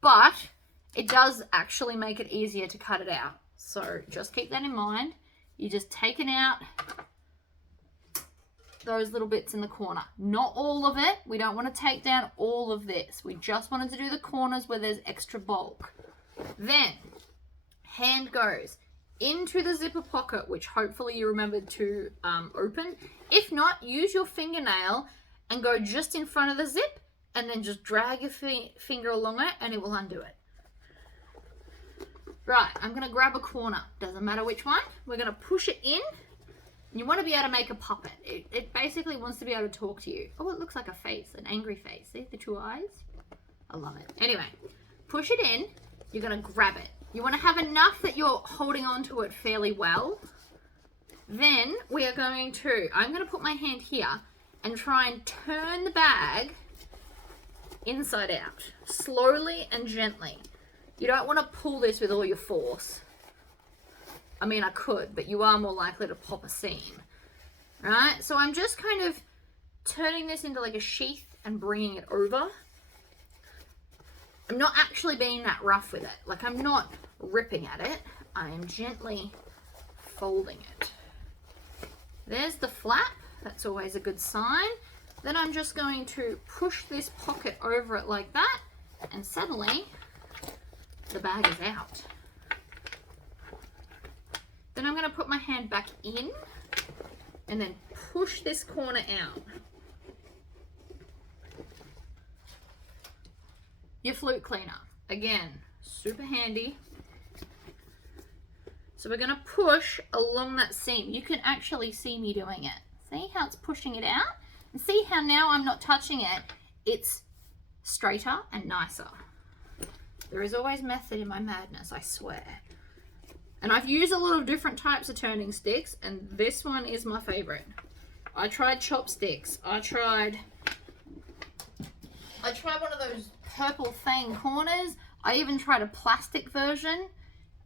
but it does actually make it easier to cut it out. So just keep that in mind. You just take it out, those little bits in the corner. Not all of it. We don't want to take down all of this. We just wanted to do the corners where there's extra bulk. Then, hand goes into the zipper pocket, which hopefully you remembered to open. If not, use your fingernail and go just in front of the zip and then just drag your finger along it and it will undo it. Right, I'm going to grab a corner. Doesn't matter which one. We're going to push it in. You want to be able to make a puppet. It basically wants to be able to talk to you. Oh, it looks like a face, an angry face. See the two eyes? I love it. Anyway, push it in. You're going to grab it. You want to have enough that you're holding on to it fairly well. Then we are going to, I'm going to put my hand here and try and turn the bag inside out, slowly and gently. You don't want to pull this with all your force. I mean, I could, but you are more likely to pop a seam, right? So I'm just kind of turning this into like a sheath and bringing it over. I'm not actually being that rough with it. Like, I'm not ripping at it. I am gently folding it. There's the flap. That's always a good sign. Then I'm just going to push this pocket over it like that, and suddenly the bag is out. Then I'm going to put my hand back in and then push this corner out. Your flute cleaner, again, super handy. So we're going to push along that seam. You can actually see me doing it. See how it's pushing it out? And see how now I'm not touching it, it's straighter and nicer. There is always method in my madness, I swear. And I've used a lot of different types of turning sticks, and this one is my favorite. I tried chopsticks. I tried one of those purple fang corners. I even tried a plastic version.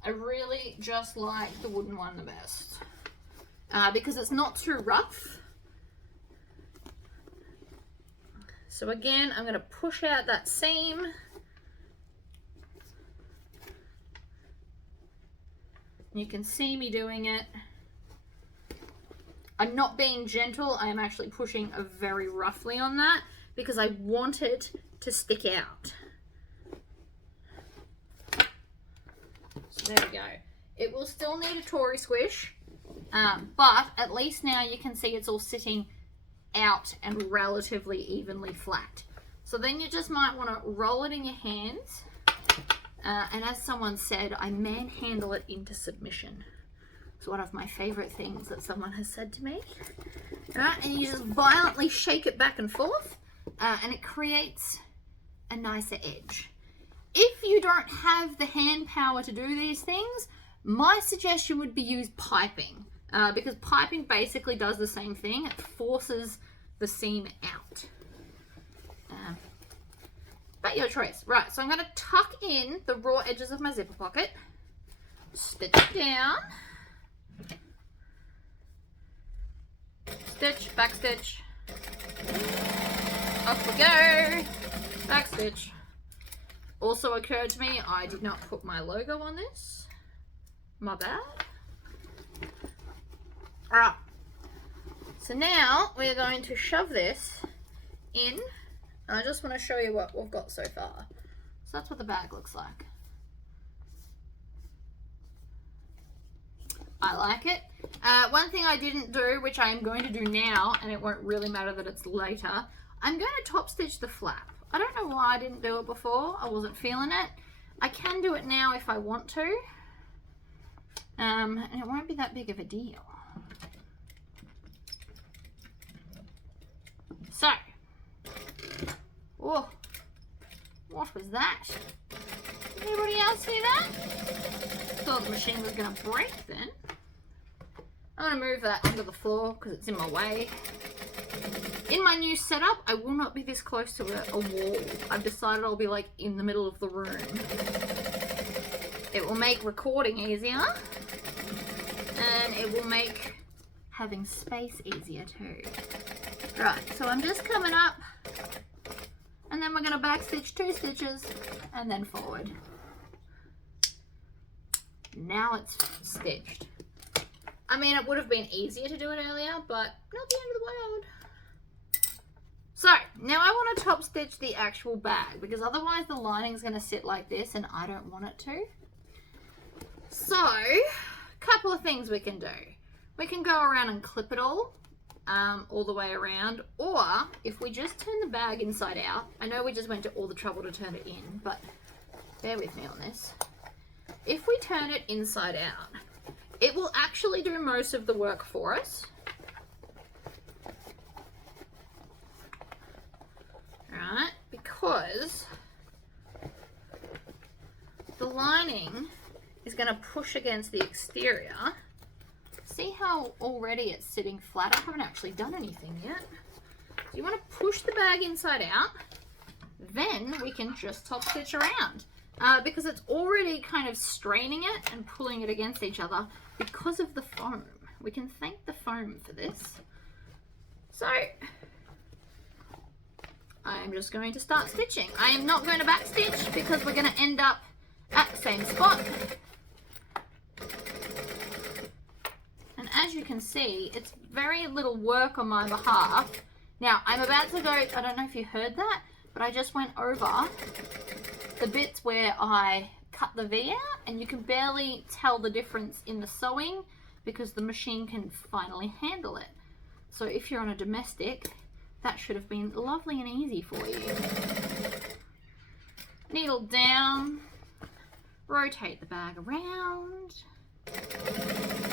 I really just like the wooden one the best. because it's not too rough. So again, I'm going to push out that seam. You can see me doing it. I'm not being gentle, I am actually pushing very roughly on that because I want it to stick out. So there we go. It will still need a Tory squish, but at least now you can see it's all sitting out and relatively evenly flat. So then you just might want to roll it in your hands, and as someone said, I manhandle it into submission. It's one of my favorite things that someone has said to me. Right, and you just violently shake it back and forth, and it creates a nicer edge. If you don't have the hand power to do these things, my suggestion would be use piping, because piping basically does the same thing. It forces the seam out. But your choice. Right, so I'm going to tuck in the raw edges of my zipper pocket, stitch it down, stitch, back stitch, off we go, back stitch. Also occurred to me, I did not put my logo on this. My bad. Alright, so now we're going to shove this in. I just want to show you what we've got so far. So that's what the bag looks like. I like it. One thing I didn't do, which I am going to do now, and it won't really matter that it's later, I'm going to top stitch the flap. I don't know why I didn't do it before. I wasn't feeling it. I can do it now if I want to. And it won't be that big of a deal. So, oh, what was that? Anybody else see that? Thought the machine was going to break then. I'm going to move that onto the floor because it's in my way. In my new setup, I will not be this close to a wall. I've decided I'll be like in the middle of the room. It will make recording easier, and it will make having space easier too. Right, so I'm just coming up, and then we're going to back stitch 2 stitches and then forward. Now it's stitched. I mean, it would have been easier to do it earlier, but not the end of the world. So now I want to top stitch the actual bag because otherwise the lining is going to sit like this and I don't want it to. So a couple of things we can do. We can go around and clip it all the way around, or if we just turn the bag inside out, I know we just went to all the trouble to turn it in, but bear with me on this. If we turn it inside out, it will actually do most of the work for us. Right, because the lining is going to push against the exterior. See how already it's sitting flat? I haven't actually done anything yet. So you want to push the bag inside out, then we can just top stitch around. Because it's already kind of straining it and pulling it against each other because of the foam. We can thank the foam for this. So I'm just going to start stitching. I am not going to back stitch because we're going to end up at the same spot. And as you can see, it's very little work on my behalf. Now, I'm about to go, I don't know if you heard that, but I just went over the bits where I cut the V out, and you can barely tell the difference in the sewing because the machine can finally handle it. So if you're on a domestic, that should have been lovely and easy for you. Needle down, rotate the bag around.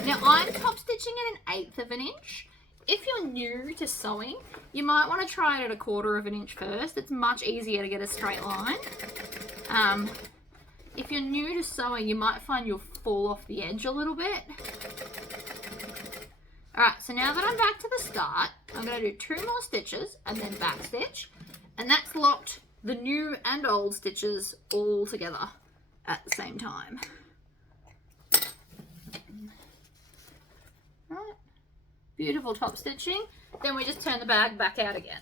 Now I'm top stitching at 1/8 of an inch. If you're new to sewing, you might want to try it at 1/4 of an inch first. It's much easier to get a straight line. If you're new to sewing, you might find you'll fall off the edge a little bit. Alright, so now that I'm back to the start, I'm going to do 2 more stitches and then back stitch. And that's locked the new and old stitches all together at the same time. Right, Beautiful top stitching. Then we just turn the bag back out again.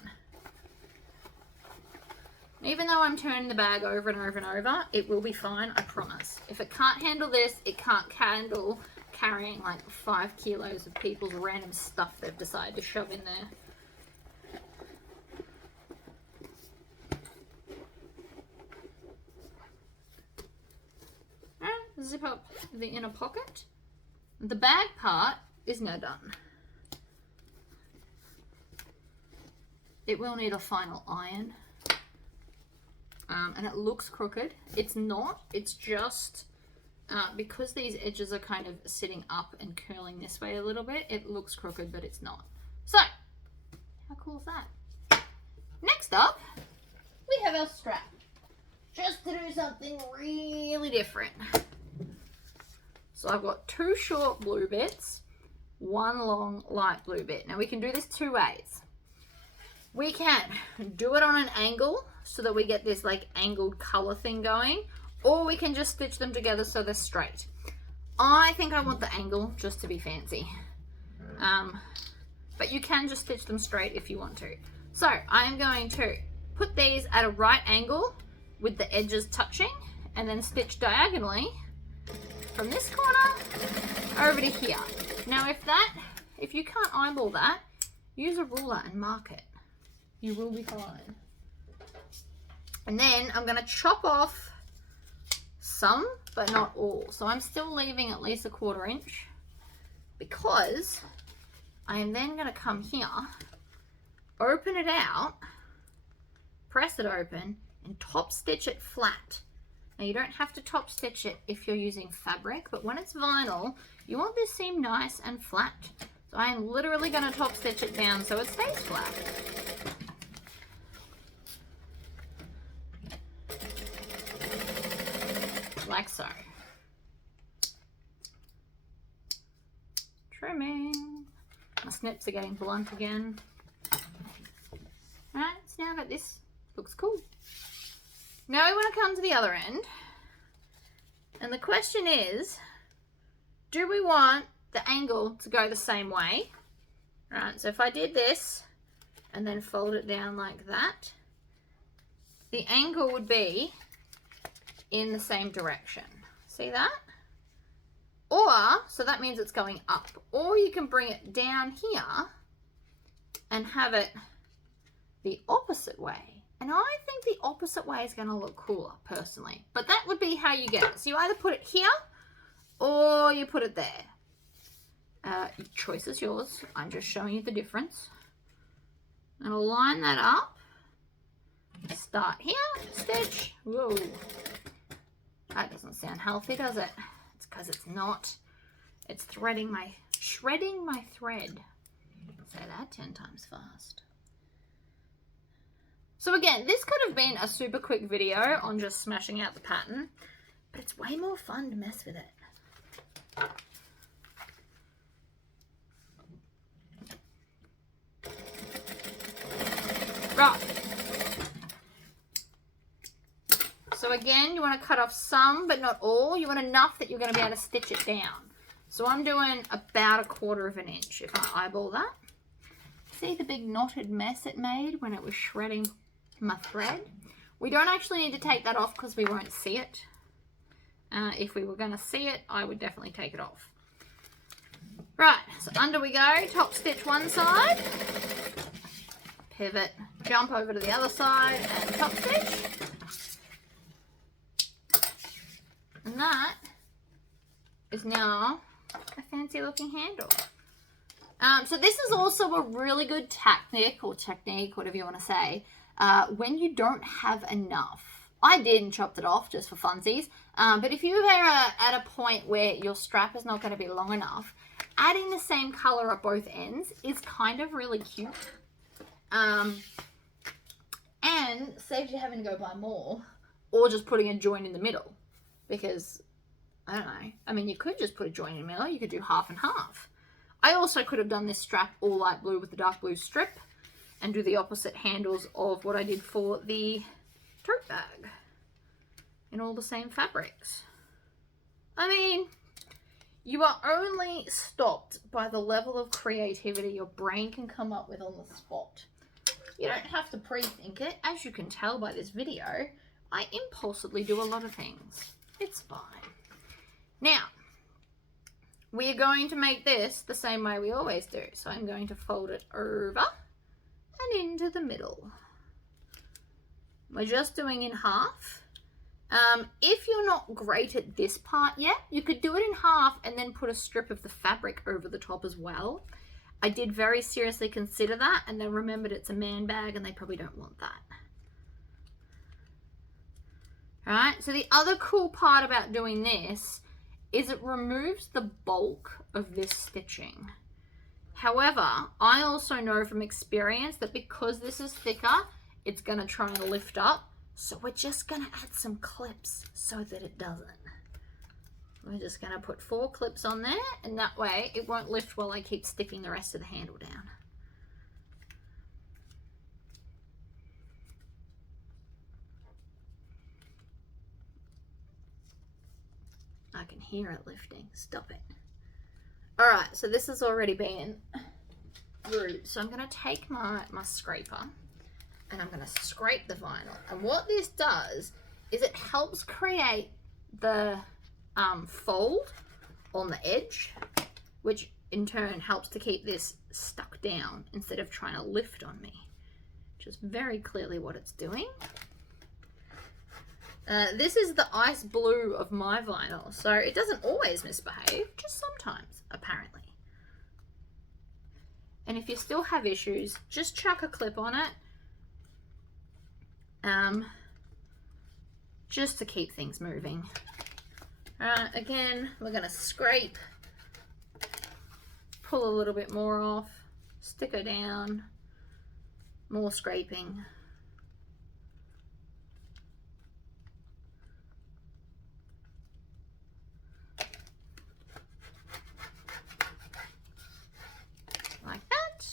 Even though I'm turning the bag over and over and over, it will be fine, I promise. If it can't handle this, it can't handle carrying like 5 kilos of people's random stuff they've decided to shove in there. Zip up the inner pocket. The bag part is now done. It will need a final iron. And it looks crooked. It's not. It's just because these edges are kind of sitting up and curling this way a little bit, it looks crooked, but it's not. So, how cool is that? Next up, we have our strap. Just to do something really different. So I've got 2 short blue bits, 1 long light blue bit. Now we can do this 2 ways. We can do it on an angle so that we get this like angled color thing going, or we can just stitch them together so they're straight. I think I want the angle just to be fancy. But you can just stitch them straight if you want to. So I'm going to put these at a right angle with the edges touching and then stitch diagonally from this corner over to here. Now if you can't eyeball that, use a ruler and mark it. You will be fine. And then I'm going to chop off some, but not all. So I'm still leaving at least a 1/4 inch because I am then going to come here, open it out, press it open, and top stitch it flat. Now you don't have to top stitch it if you're using fabric, but when it's vinyl, you want this seam nice and flat. So I am literally going to top stitch it down so it stays flat. Like so. Trimming. My snips are getting blunt again. Alright, so now that this looks cool. Now we want to come to the other end. And the question is, do we want the angle to go the same way? Right, so if I did this and then fold it down like that, the angle would be in the same direction. See that? Or, so that means it's going up. Or you can bring it down here and have it the opposite way. And I think the opposite way is going to look cooler, personally. But that would be how you get it. So you either put it here or you put it there. Choice is yours. I'm just showing you the difference. And I'll line that up. Start here, stitch. Whoa. That doesn't sound healthy, does it? It's because it's not. It's shredding my thread. Say that 10 times fast. So again, this could have been a super quick video on just smashing out the pattern, but it's way more fun to mess with it. Right. So again, you want to cut off some, but not all. You want enough that you're going to be able to stitch it down. So I'm doing about 1/4 inch if I eyeball that. See the big knotted mess it made when it was shredding my thread? We don't actually need to take that off because we won't see it. If we were going to see it, I would definitely take it off. Right, so under we go. Top stitch one side. Pivot, jump over to the other side and top stitch. And that is now a fancy looking handle. So this is also a really good technique, whatever you want to say, when you don't have enough. I did and chopped it off just for funsies, but if you are at a point where your strap is not going to be long enough, adding the same color at both ends is kind of really cute. And saves you having to go buy more, or just putting a joint in the middle. Because, I don't know, I mean, you could just put a joint in the middle, you could do half and half. I also could have done this strap all light blue with the dark blue strip and do the opposite handles of what I did for the tote bag in all the same fabrics. I mean, You are only stopped by the level of creativity your brain can come up with on the spot. You don't have to pre-think it. As you can tell by this video, I impulsively do a lot of things. It's fine. Now, we are going to make this the same way we always do. So I'm going to fold it over and into the middle. We're just doing in half. If you're not great at this part yet, you could do it in half and then put a strip of the fabric over the top as well. I did very seriously consider that, and then remembered it's a man bag and they probably don't want that. Alright, so the other cool part about doing this is it removes the bulk of this stitching. However, I also know from experience that because this is thicker, it's going to try and lift up. So we're just going to add some clips so that it doesn't. We're just going to put 4 clips on there, and that way it won't lift while I keep sticking the rest of the handle down. I can hear it lifting. Stop it. All right, so this has already been rude. So I'm going to take my scraper and I'm going to scrape the vinyl. And what this does is it helps create the fold on the edge, which in turn helps to keep this stuck down instead of trying to lift on me, which is very clearly what it's doing. This is the ice blue of my vinyl, so it doesn't always misbehave, just sometimes, apparently. And if you still have issues, just chuck a clip on it, just to keep things moving. Alright, again, we're going to scrape, pull a little bit more off, stick her down, more scraping. Like that.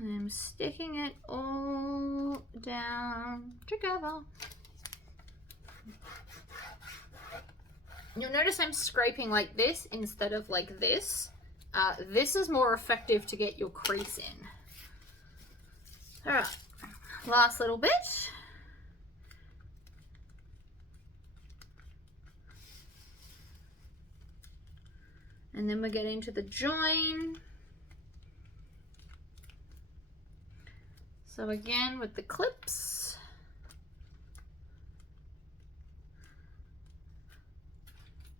And I'm sticking it all down together. You'll notice I'm scraping like this instead of like this. This is more effective to get your crease in. All right, last little bit. And then we're getting to the join. So again, with the clips,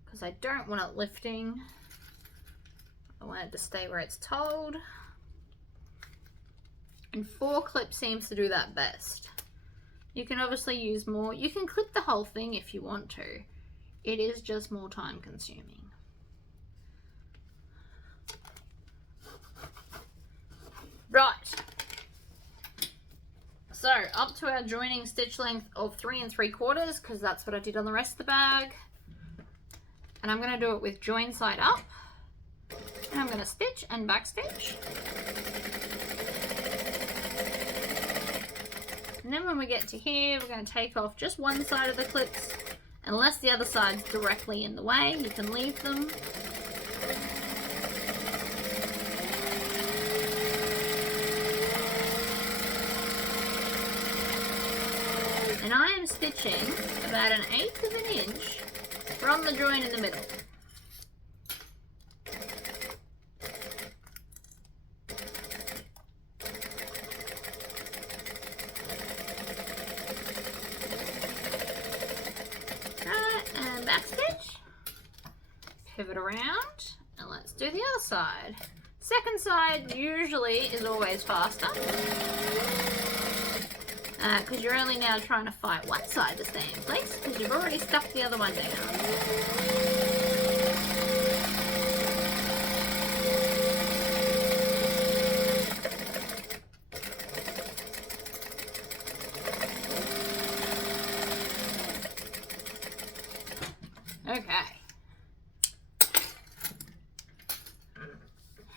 because I don't want it lifting, I want it to stay where it's told. And 4 clips seems to do that best. You can obviously use more. You can clip the whole thing if you want to. It is just more time consuming. Right. So up to our joining stitch length of 3 3/4, because that's what I did on the rest of the bag. And I'm going to do it with join side up. And I'm going to stitch and back stitch. And then when we get to here, we're going to take off just one side of the clips. Unless the other side's directly in the way, you can leave them. And I am stitching about 1/8 of an inch from the join in the middle. And back stitch, pivot around, and let's do the other side. Second side usually is always faster. Because you're only now trying to fight one side to stay in place, because you've already stuck the other one down. Okay.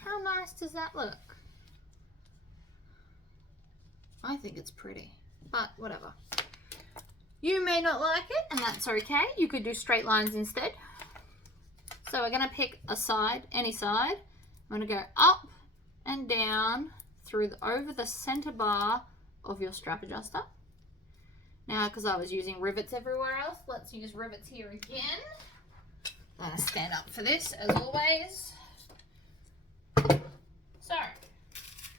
How nice does that look? I think it's pretty, but whatever. You may not like it, and that's okay. You could do straight lines instead. So we're going to pick a side, any side. I'm going to go up and down through over the center bar of your strap adjuster. Now, because I was using rivets everywhere else, let's use rivets here again. I'm going to stand up for this, as always. So,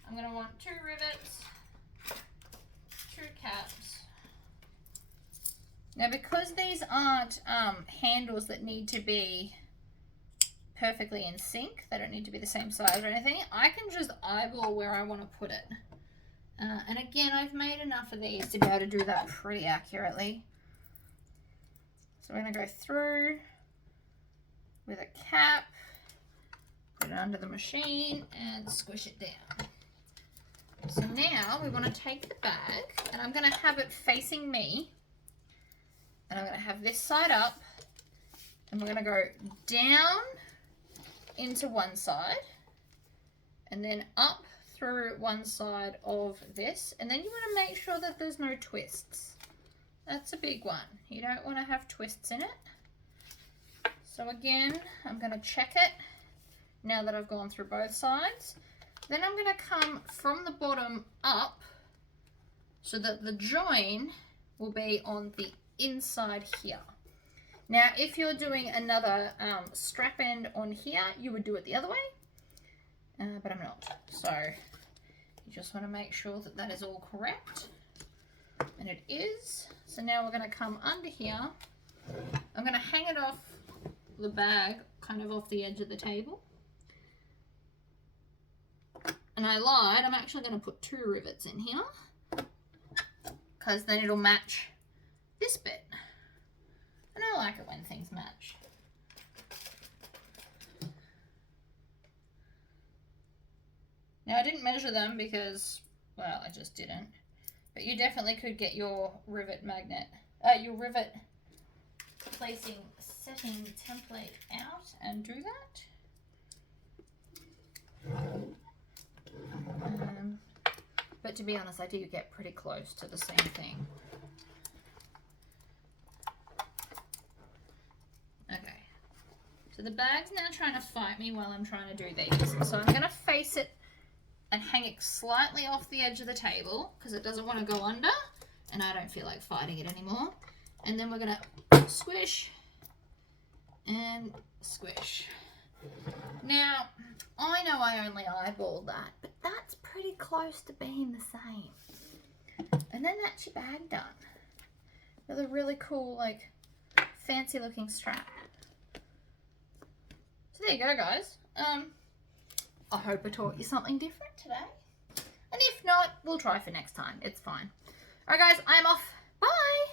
I'm going to want 2 rivets, 2 caps. Now, because these aren't handles that need to be perfectly in sync, they don't need to be the same size or anything, I can just eyeball where I want to put it. And again, I've made enough of these to be able to do that pretty accurately. So we're going to go through with a cap, put it under the machine, and squish it down. So now we want to take the bag, and I'm going to have it facing me. And I'm going to have this side up, and we're going to go down into one side, and then up through one side of this, and then you want to make sure that there's no twists. That's a big one. You don't want to have twists in it. So again, I'm going to check it now that I've gone through both sides. Then I'm going to come from the bottom up so that the join will be on the inside here. Now, if you're doing another strap end on here, you would do it the other way, but I'm not. So you just want to make sure that that is all correct, and it is. So now we're going to come under here. I'm going to hang it off the bag, kind of off the edge of the table. And I lied, I'm actually going to put 2 rivets in here, because then it'll match this bit. And I like it when things match. Now, I didn't measure them because, well, I just didn't. But you definitely could get your rivet magnet, your rivet placing setting template out and do that. But to be honest, I do get pretty close to the same thing. Okay, so the bag's now trying to fight me while I'm trying to do these. So I'm going to face it and hang it slightly off the edge of the table because it doesn't want to go under, and I don't feel like fighting it anymore. And then we're going to squish and squish. Now, I know I only eyeballed that, but that's pretty close to being the same. And then that's your bag done with a really cool, like, fancy looking strap. So there you go, guys. I hope I taught you something different today. And if not, we'll try for next time. It's fine. Alright guys, I'm off. Bye!